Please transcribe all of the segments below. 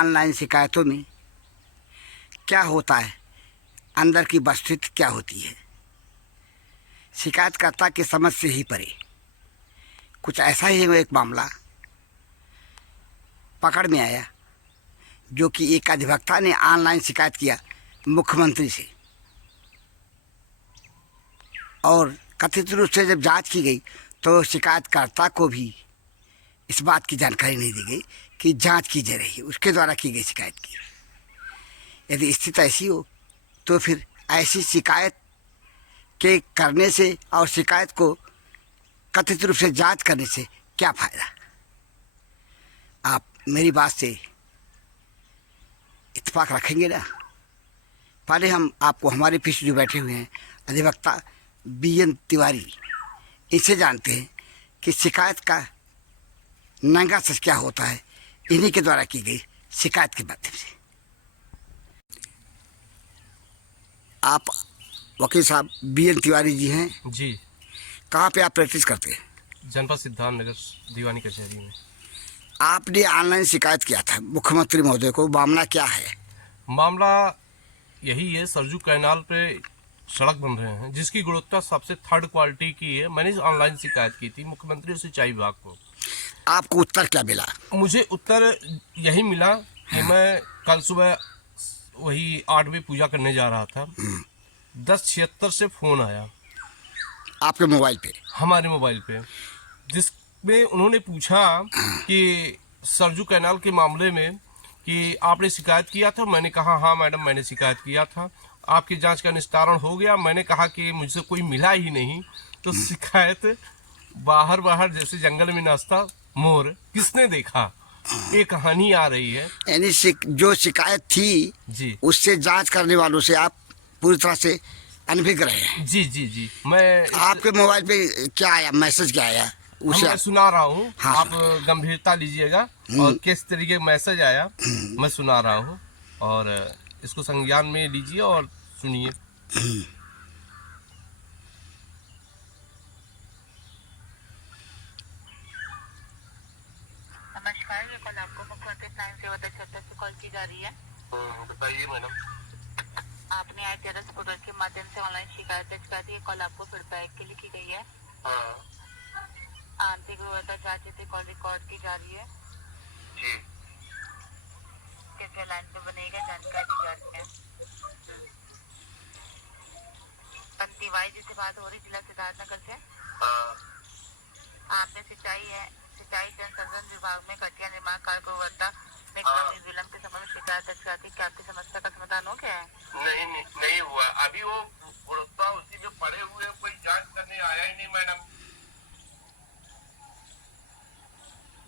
Online शिकायतों में क्या होता है, अंदर की वस्तुस्थिति क्या होती है, शिकायतकर्ता की समझ से ही परे। कुछ ऐसा ही एक मामला पकड़ में आया, जो कि एक अधिवक्ता ने ऑनलाइन शिकायत किया मुख्यमंत्री से, और कथित रूप से जब जांच की गई तो शिकायतकर्ता को भी इस बात की जानकारी नहीं दी गई कि जांच की जा रही है, उसके द्वारा की गई शिकायत की। यदि स्थिति ऐसी हो तो फिर ऐसी शिकायत के करने से और शिकायत को कथित रूप से जांच करने से क्या फ़ायदा। आप मेरी बात से इत्तेफाक रखेंगे ना। पहले हम आपको, हमारे पीछे जो बैठे हुए हैं अधिवक्ता BN तिवारी, इसे जानते हैं कि शिकायत का नंगा सच क्या होता है, इन्हीं के द्वारा की गई शिकायत के माध्यम से। आप वकील साहब BN तिवारी जी हैं जी। कहाँ पे आप प्रैक्टिस करते हैं? जनपद सिद्धार्थ नगर दीवानी कचहरी में। आपने ऑनलाइन शिकायत किया था मुख्यमंत्री महोदय को, मामला क्या है? मामला यही है, सरजू कैनाल पे सड़क बन रहे हैं जिसकी गुणवत्ता सबसे थर्ड क्वालिटी की है। मैंने ऑनलाइन शिकायत की थी मुख्यमंत्री और सिंचाई विभाग को। आपको उत्तर क्या मिला? मुझे उत्तर यही मिला कि मैं कल सुबह वही 8 बजे पूजा करने जा रहा था, 10:76 से फोन आया आपके मोबाइल पे, हमारे मोबाइल पे, जिसमें उन्होंने पूछा कि सरजू कैनाल के मामले में कि आपने शिकायत किया था। मैंने कहा हाँ मैडम, मैंने शिकायत किया था। आपकी जांच का निस्तारण हो गया? मैंने कहा कि मुझसे कोई मिला ही नहीं। तो शिकायत बाहर बाहर जैसे जंगल में नाचता मोर, किसने देखा, ये कहानी आ रही है। यानी जो शिकायत थी जी, उससे जांच करने वालों से आप पूरी तरह से अनभिज्ञ रहे हैं। जी जी जी। मैं आपके मोबाइल पे क्या आया, मैसेज क्या आया उसे? मैं सुना रहा हूँ। हाँ, आप गंभीरता लीजिएगा और किस तरीके का मैसेज आया मैं सुना रहा हूँ, और इसको संज्ञान में लीजिए और सुनिए। नमस्कार, ये कॉल आपको मुख्यमंत्री न्याय सेवा दक्षता से कॉल की जा रही है। बताइए मैडम। आपने ITRS पोर्टल के माध्यम से ऑनलाइन शिकायत दर्ज कर दी है। कॉल आपको फीडबैक के लिए की गई है। आंतरिक गुणवत्ता जांच हेतु कॉल रिकॉर्ड की जा रही है। जी। कृपया लाइन पे बनेगा, जानकारी दी जा रही है। तिवारी जी से बात हो रही, जिला सिद्धार्थनगर से। आपने सिंचाई जन संसाधन विभाग में घटिया निर्माण कार्य गुणवत्ता में कमी विलंब के संबंध में शिकायत दर्ज कर दी। क्या आपकी समस्या का समाधान हो गया है? नहीं हुआ। अभी वो गुणवत्ता उसी में पड़े हुए, कोई जांच करने आया ही नहीं मैडम।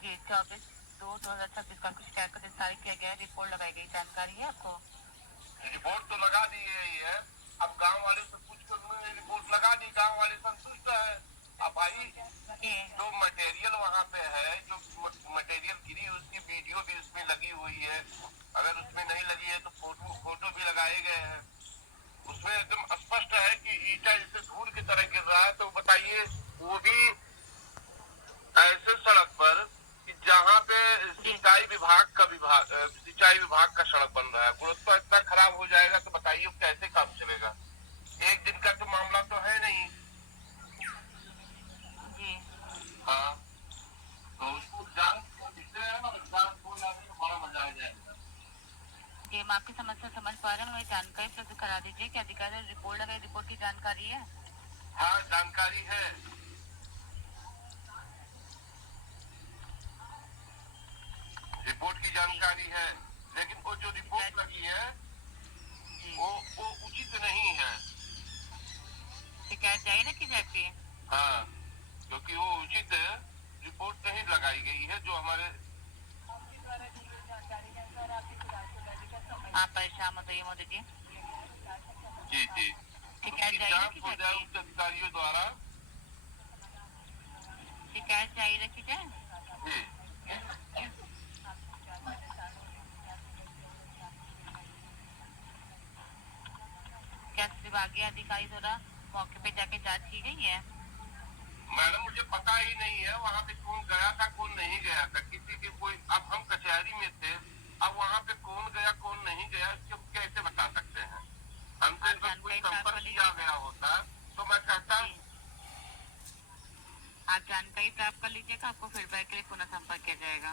जी, 24/2/2026 को आपकी शिकायत का निस्तारण किया गया है। रिपोर्ट लगाई गई, जानकारी है आपको? रिपोर्ट तो लगा दी है। अब गांव वाले से पूछ कर उन्होंने रिपोर्ट लगा दी, गांव वाले संतुष्ट है। अब भाई जो मटेरियल वहाँ पे है, जो मटेरियल गिरी, उसकी वीडियो भी उसमें लगी हुई है। अगर उसमें नहीं लगी है तो फोटो भी लगाए गए हैं। उसमें एकदम स्पष्ट है कि ईटा जैसे धूल की तरह गिर रहा है। तो बताइए, वो भी ऐसे सड़क पर कि जहाँ पे सिंचाई विभाग का सड़क बन रहा है। गुणवत्ता इतना खराब हो जाएगा तो बताइए कैसे काम चलेगा। एक दिन का तो मामला तो है नहीं। जी हाँ, तो उसको जांच हो जाने तो बड़ा मजा आ जाएगा। जी, मैं आपकी समस्या समझ पा रहा हूँ। मैं जानकारी उपलब्ध करा दीजिए कि अधिकारी ने रिपोर्ट लगाई, रिपोर्ट की जानकारी है? हाँ, जानकारी है। रिपोर्ट की जानकारी है, लेकिन वो जो रिपोर्ट लगी है वो उचित नहीं है। शिकायत जारी रखी जाती है? हाँ, क्योंकि वो उचित रिपोर्ट नहीं लगाई गई है जो हमारे। आप परेशान मत होइए मोदी जी। जी जी। शिकायत जारी रखी जाती है? उच्च अधिकारियों द्वारा। शिकायत जारी रखी जाए? जी। क्या विभागीय अधिकारी द्वारा मौके पे जाके जांच की गई है? मैडम, मुझे पता ही नहीं है वहाँ पे कौन गया था कौन नहीं गया था, किसी के कोई। अब हम कचहरी में थे, अब वहाँ पे कौन गया कौन नहीं गया इसको कैसे बता सकते हैं? हमसे अगर कोई संपर्क किया गया होता तो मैं कहता। आप जानकारी प्राप्त कर लीजिएगा, आपको फीडबैक के लिए पुनः संपर्क किया जाएगा।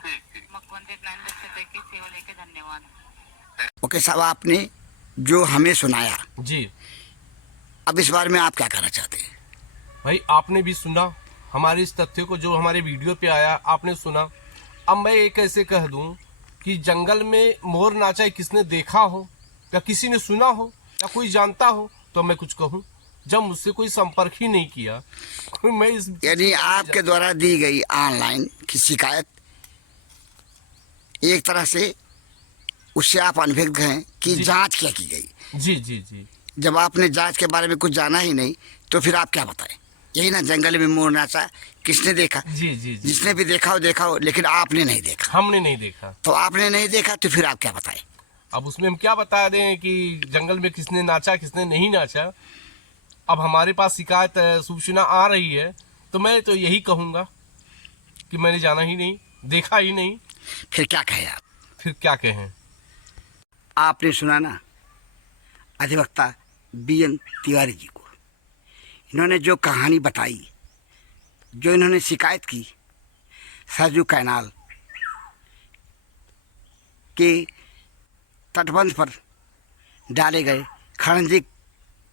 ठीक ठीक। मुख्यमंत्री क्लाइंट से देखिए सेवा लेके धन्यवाद। ओके साहब, आपने जो हमें सुनाया, जी अब इस बारे में आप क्या कहना चाहते हैं? भाई, आपने भी सुना हमारे इस तथ्य को, जो हमारे वीडियो पे आया आपने सुना। अब मैं एक ऐसे कह दूं कि जंगल में मोर नाचा किसने देखा हो या किसी ने सुना हो या कोई जानता हो तो मैं कुछ कहूं। जब मुझसे कोई संपर्क ही नहीं किया मैं इस यानी आपके द्वारा दी गई ऑनलाइन की शिकायत एक तरह से उससे आप अनभिज्ञ हैं कि जी। जांच क्या की गई। जी जी जी जब आपने जांच के बारे में कुछ जाना ही नहीं तो फिर आप क्या बताएं? यही ना, जंगल में मोर नाचा किसने देखा? जी जी जी जिसने भी देखा हो, लेकिन आपने नहीं देखा। हमने नहीं देखा। तो आपने नहीं देखा तो फिर आप क्या बताएं? अब उसमें हम क्या बता दें कि जंगल में किसने नाचा किसने नहीं नाचा। अब हमारे पास शिकायत सूचना आ रही है तो मैं तो यही कहूँगा कि मैंने जाना ही नहीं, देखा ही नहीं। फिर क्या कहें आप? फिर क्या कहें? आपने सुना ना अधिवक्ता BN तिवारी जी को, इन्होंने जो कहानी बताई, जो इन्होंने शिकायत की सरजू कैनाल के तटबंध पर डाले गए खड़ंजे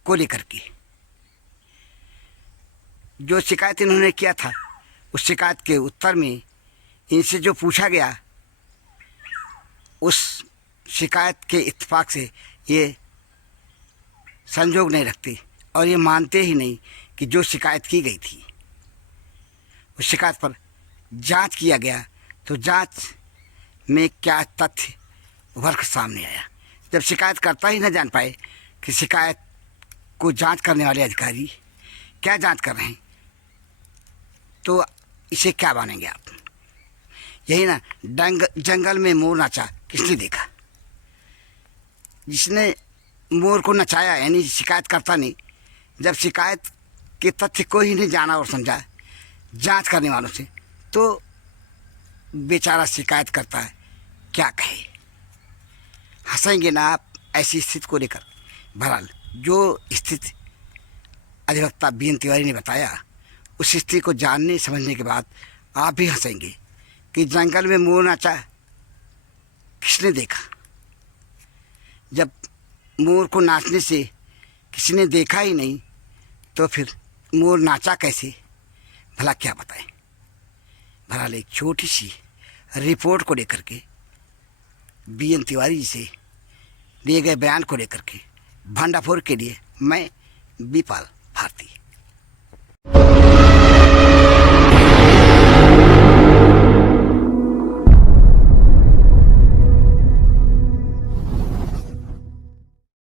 को लेकर के, जो शिकायत इन्होंने किया था, उस शिकायत के उत्तर में इनसे जो पूछा गया, उस शिकायत के इत्तेफाक से ये संजोग नहीं रखते और ये मानते ही नहीं कि जो शिकायत की गई थी उस शिकायत पर जांच किया गया तो जांच में क्या तथ्य उभर कर सामने आया। जब शिकायतकर्ता ही न जान पाए कि शिकायत को जांच करने वाले अधिकारी क्या जांच कर रहे हैं तो इसे क्या मानेंगे आप? यही ना, जंगल में मोर नाचा किसने देखा? जिसने मोर को नचाया यानी शिकायतकर्ता ने, जब शिकायत के तथ्य को ही नहीं जाना और समझा जांच करने वालों से, तो बेचारा शिकायत करता है क्या कहे? हंसेंगे ना आप ऐसी स्थिति को लेकर। बहरहाल जो स्थिति अधिवक्ता BN तिवारी ने बताया, उस स्थिति को जानने समझने के बाद आप भी हंसेंगे कि जंगल में मोर नाचा किसने देखा? जब मोर को नाचने से किसी ने देखा ही नहीं तो फिर मोर नाचा कैसे, भला क्या बताएं? बहरहाल एक छोटी सी रिपोर्ट को लेकर के BN तिवारी जी से दिए गए बयान को लेकर के भंडाफोर के लिए मैं बीपाल भारती।